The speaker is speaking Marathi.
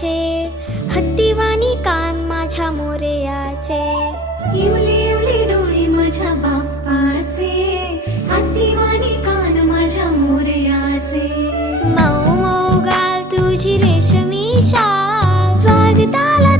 हत्तीवाणी कान माझ्या मोरयाचे, इवले इवले डोळे माझ्या बाप्पाचे, हत्तीवाणी कान माझ्या मोरयाचे. मऊ मऊ गाल तुझी रेशमी शाल, स्वागताला